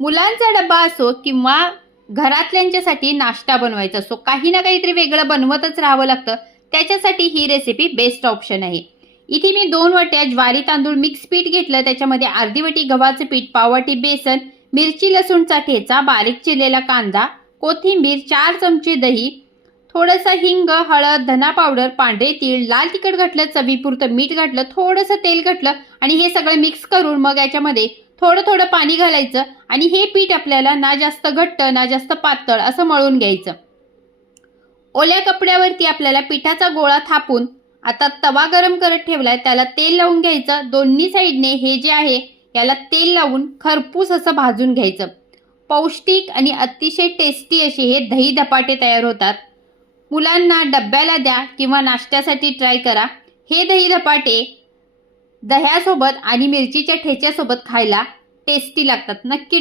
मुलांचा डब्बा असो किंवा घरातल्यांच्यासाठी नाश्ता बनवायचा असो, काही ना काहीतरी वेगळं बनवतच राहावं लागतं. त्याच्यासाठी ही रेसिपी बेस्ट ऑप्शन आहे. इथे मी 2 वाट्या ज्वारी तांदूळ मिक्स पीठ घेतलं, त्याच्यामध्ये अर्धी वाटी गव्हाचं पीठ, पाव वाटी बेसन, मिरची लसूणचा ठेचा, बारीक चिरलेला कांदा, कोथिंबीर, 4 चमचे दही, थोडंसं हिंग, हळद, धना पावडर, पांढरे तीळ, लाल तिखट घातलं, चवीपुरतं मीठ घातलं, थोडंसं तेल घातलं आणि हे सगळं मिक्स करून मग याच्यामध्ये थोडं थोडं पाणी घालायचं आणि हे पीठ आपल्याला ना जास्त घट्ट ना जास्त पातळ असं मळून घ्यायचं. ओल्या कपड्यावरती आपल्याला पिठाचा गोळा थापून आता तवा गरम करत ठेवलाय, त्याला तेल लावून घ्यायचं. दोन्ही साईडने हे जे आहे याला तेल लावून खरपूस असं भाजून घ्यायचं. पौष्टिक आणि अतिशय टेस्टी असे हे दही धपाटे तयार होतात. मुलांना डब्याला द्या किंवा नाश्त्यासाठी ट्राय करा. हे दही धपाटे दह्यासोबत आणि मिरचीच्या ठेच्यासोबत खायला टेस्टी लागतात. नक्की